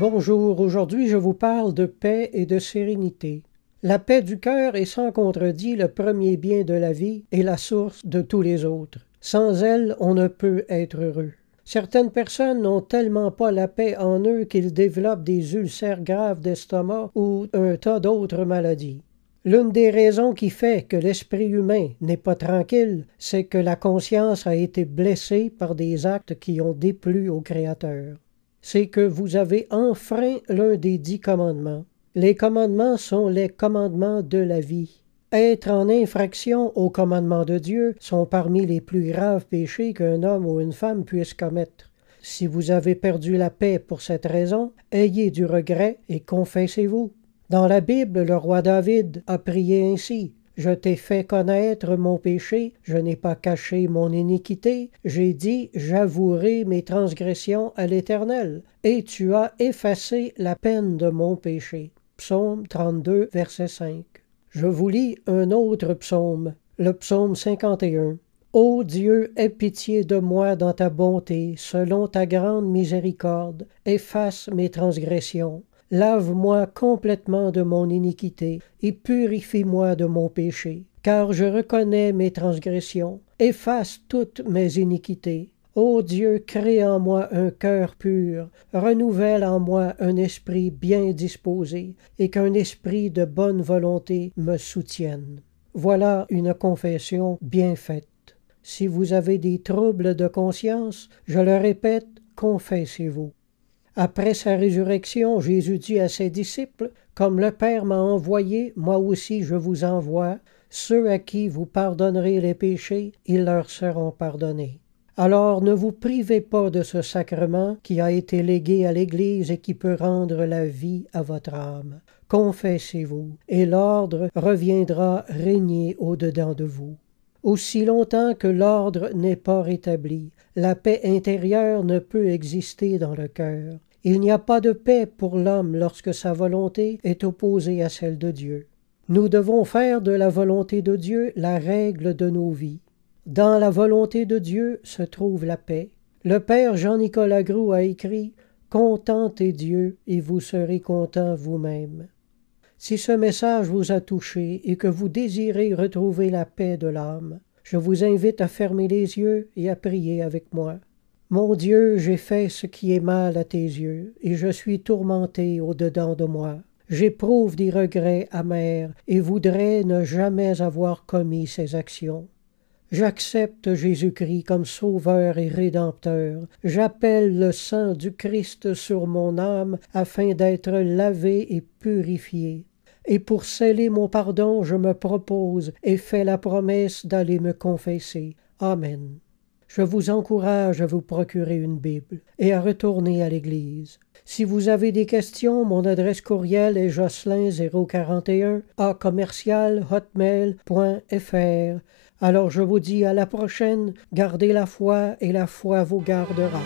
Bonjour, aujourd'hui je vous parle de paix et de sérénité. La paix du cœur est sans contredit le premier bien de la vie et la source de tous les autres. Sans elle, on ne peut être heureux. Certaines personnes n'ont tellement pas la paix en eux qu'ils développent des ulcères graves d'estomac ou un tas d'autres maladies. L'une des raisons qui fait que l'esprit humain n'est pas tranquille, c'est que la conscience a été blessée par des actes qui ont déplu au Créateur. C'est que vous avez enfreint l'un des 10 commandements. Les commandements sont les commandements de la vie. Être en infraction aux commandements de Dieu sont parmi les plus graves péchés qu'un homme ou une femme puisse commettre. Si vous avez perdu la paix pour cette raison, ayez du regret et confessez-vous. Dans la Bible, le roi David a prié ainsi. « Je t'ai fait connaître mon péché, je n'ai pas caché mon iniquité, j'ai dit, j'avouerai mes transgressions à l'Éternel, et tu as effacé la peine de mon péché. » Psaume 32, verset 5. Je vous lis un autre psaume, le psaume 51. « Ô Dieu, aie pitié de moi dans ta bonté, selon ta grande miséricorde, efface mes transgressions. Lave-moi complètement de mon iniquité et purifie-moi de mon péché, car je reconnais mes transgressions. Efface toutes mes iniquités. Ô Dieu, crée en moi un cœur pur, renouvelle en moi un esprit bien disposé, et qu'un esprit de bonne volonté me soutienne. » Voilà une confession bien faite. Si vous avez des troubles de conscience, je le répète, confessez-vous. Après sa résurrection, Jésus dit à ses disciples, « Comme le Père m'a envoyé, moi aussi je vous envoie. Ceux à qui vous pardonnerez les péchés, ils leur seront pardonnés. » Alors ne vous privez pas de ce sacrement qui a été légué à l'Église et qui peut rendre la vie à votre âme. Confessez-vous, et l'ordre reviendra régner au-dedans de vous. Aussi longtemps que l'ordre n'est pas rétabli, la paix intérieure ne peut exister dans le cœur. Il n'y a pas de paix pour l'homme lorsque sa volonté est opposée à celle de Dieu. Nous devons faire de la volonté de Dieu la règle de nos vies. Dans la volonté de Dieu se trouve la paix. Le père Jean-Nicolas Groulx a écrit « Contentez Dieu et vous serez content vous-même ». Si ce message vous a touché et que vous désirez retrouver la paix de l'âme, je vous invite à fermer les yeux et à prier avec moi. Mon Dieu, j'ai fait ce qui est mal à tes yeux, et je suis tourmenté au-dedans de moi. J'éprouve des regrets amers et voudrais ne jamais avoir commis ces actions. J'accepte Jésus-Christ comme sauveur et rédempteur. J'appelle le sang du Christ sur mon âme afin d'être lavé et purifié. Et pour sceller mon pardon, je me propose et fais la promesse d'aller me confesser. Amen. Je vous encourage à vous procurer une Bible et à retourner à l'Église. Si vous avez des questions, mon adresse courriel est jocelyn041@hotmail.fr. Alors je vous dis à la prochaine, gardez la foi et la foi vous gardera.